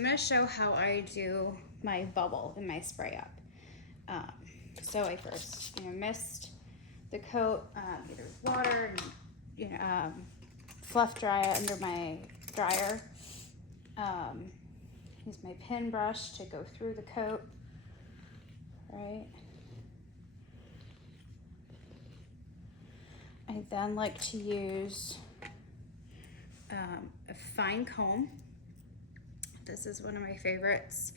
I'm gonna show how I do my bubble in my spray up. So I first, mist the coat either with water and fluff dry it under my dryer. Use my pin brush to go through the coat, right? I then like to use a fine comb. This is one of my favorites.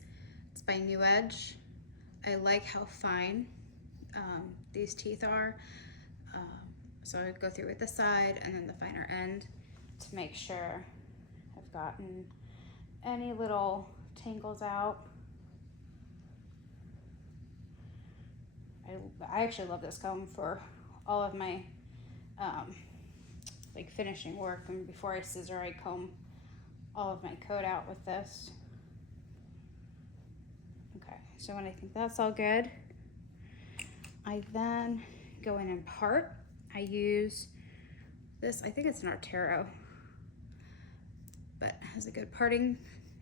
It's by New Edge. I like how fine these teeth are. So I go through with the side and then the finer end to make sure I've gotten any little tangles out. I actually love this comb for all of my like finishing work, and before I scissor I comb all of my coat out with this. Okay, so when I think that's all good, I then go in and part. I use this, I think it's an Artero, but it has a good parting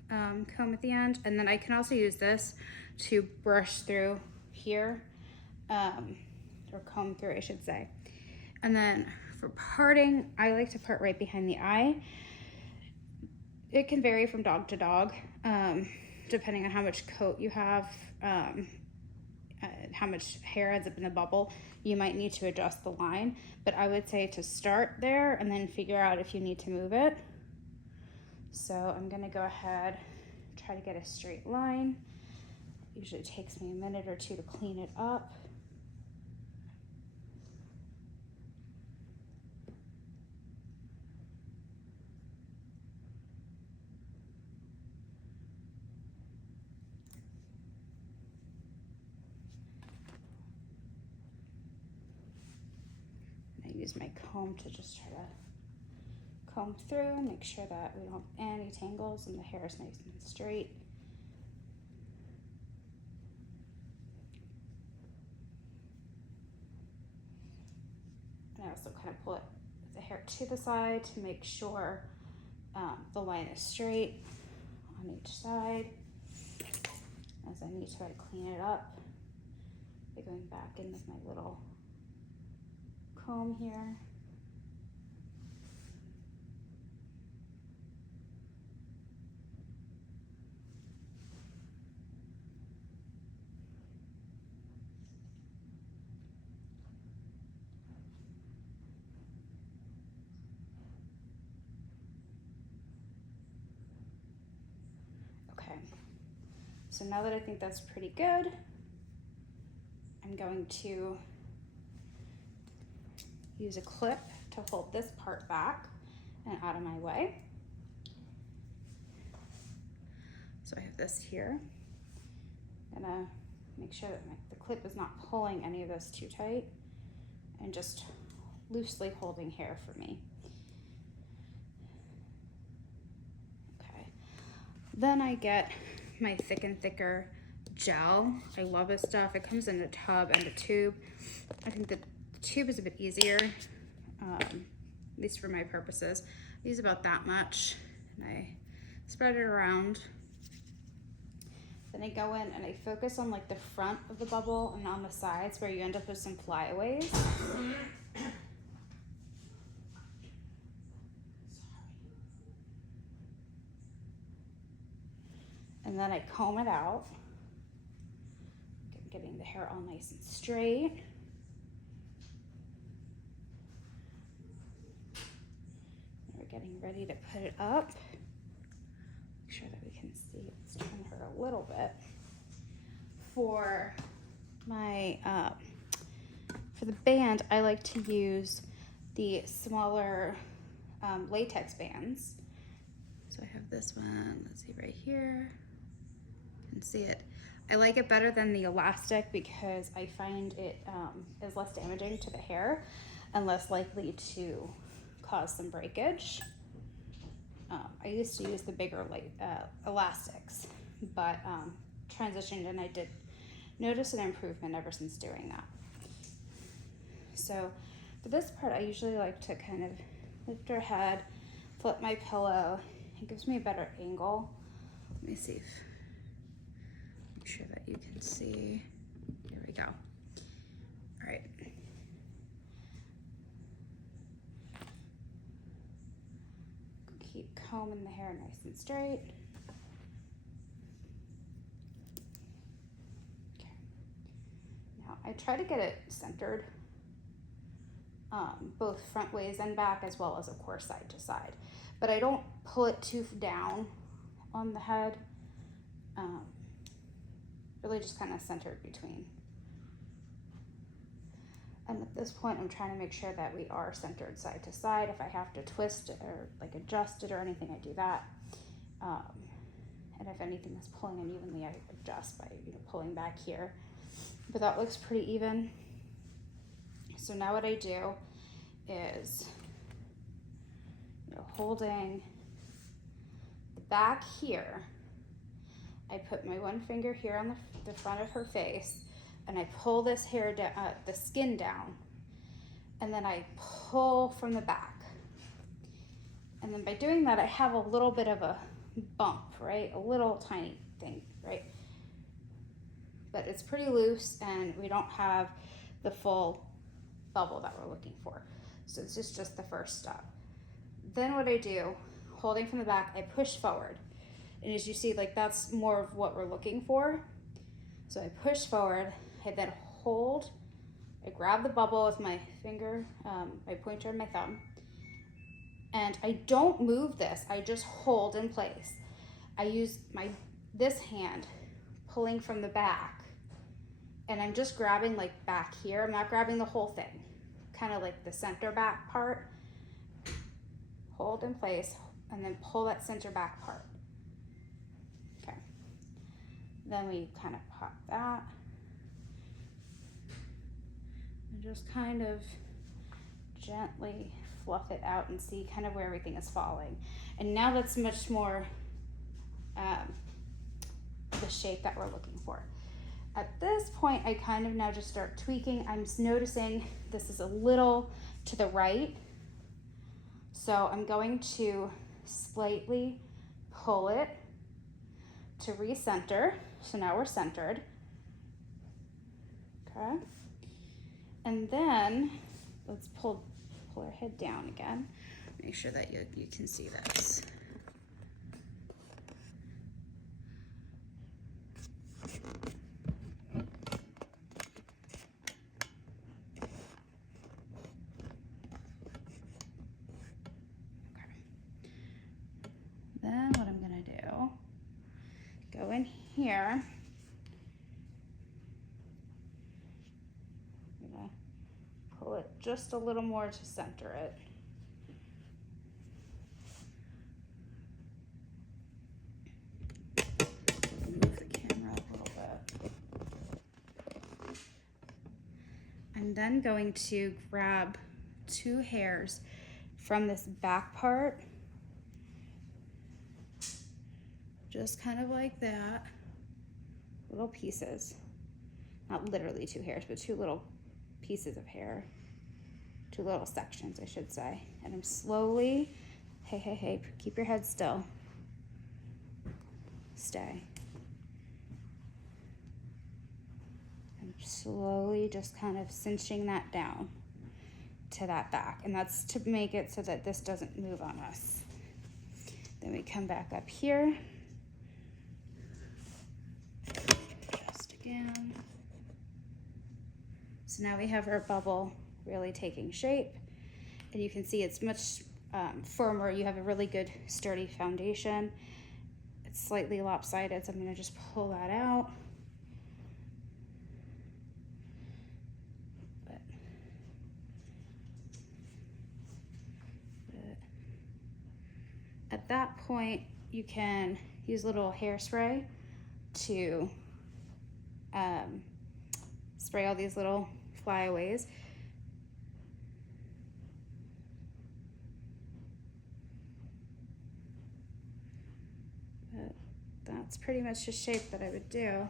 comb at the end. And then I can also use this to brush through here, or comb through, I should say. And then for parting, I like to part right behind the eye. It can vary from dog to dog, depending on how much coat you have, how much hair ends up in the bubble. You might need to adjust the line, but I would say to start there and then figure out if you need to move it. So I'm gonna go ahead, try to get a straight line. It usually takes me a minute or two to clean it up. Use my comb to just try to comb through, make sure that we don't have any tangles and the hair is nice and straight. And I also kind of pull it with the hair to the side to make sure the line is straight on each side, as I need to clean it up by going back in with my little comb here. Okay, so now that I think that's pretty good, I'm going to use a clip to hold this part back and out of my way. So I have this here. I'm gonna make sure that the clip is not pulling any of this too tight and just loosely holding hair for me. Okay, then I get my Thick and Thicker gel. I love this stuff. It comes in a tub and a tube. I think that tube is a bit easier, at least for my purposes. I use about that much and I spread it around. Then I go in and I focus on like the front of the bubble and on the sides where you end up with some flyaways. And then I comb it out, getting the hair all nice and straight. Getting ready to put it up. Make sure that we can see it's turning her a little bit. For my for the band, I like to use the smaller latex bands. So I have this one. Let's see right here. You can see it. I like it better than the elastic because I find it is less damaging to the hair and less likely to cause some breakage. I used to use the bigger elastics, but transitioned and I did notice an improvement ever since doing that. So for this part, I usually like to kind of lift her head, flip my pillow. It gives me a better angle Let me see if, make sure that you can see. There we go. All right. Keep combing the hair nice and straight. Okay. Now I try to get it centered, both front ways and back, as well as of course side to side. But I don't pull it too down on the head. Really just kind of centered between. And at this point, I'm trying to make sure that we are centered side to side. If I have to twist it or like adjust it or anything, I do that. And if anything is pulling unevenly, I adjust by pulling back here. But that looks pretty even. So now what I do is holding the back here, I put my one finger here on the front of her face, and I pull this hair down, the skin down, and then I pull from the back. And then by doing that, I have a little bit of a bump, right? A little tiny thing, right? But it's pretty loose, and we don't have the full bubble that we're looking for. So this is just the first step. Then what I do, holding from the back, I push forward. And as you see, like that's more of what we're looking for. So I push forward, I then hold, I grab the bubble with my finger, my pointer and my thumb, and I don't move this, I just hold in place. I use this hand pulling from the back, and I'm just grabbing like back here. I'm not grabbing the whole thing, kind of like the center back part. Hold in place, and then pull that center back part. Okay. Then we kind of pop that. And just kind of gently fluff it out and see kind of where everything is falling. And now that's much more the shape that we're looking for. At this point, I kind of now just start tweaking. I'm just noticing this is a little to the right. So I'm going to slightly pull it to recenter. So now we're centered. Okay. And then let's pull our head down again. Make sure that you can see this. Then what I'm gonna do, go in here. I'm gonna pull it just a little more to center it. Move the camera up a little bit. I'm then going to grab 2 hairs from this back part, just kind of like that, little pieces, not literally 2 hairs, but 2 little pieces of hair, 2 little sections, I should say. And I'm slowly, hey, keep your head still, stay. I'm slowly just kind of cinching that down to that back, and that's to make it so that this doesn't move on us. Then we come back up here, just again. So now we have our bubble really taking shape, and you can see it's much firmer. You have a really good sturdy foundation. It's slightly lopsided, so I'm gonna just pull that out. At that point, you can use a little hairspray to spray all these little flyaways. But that's pretty much the shape that I would do.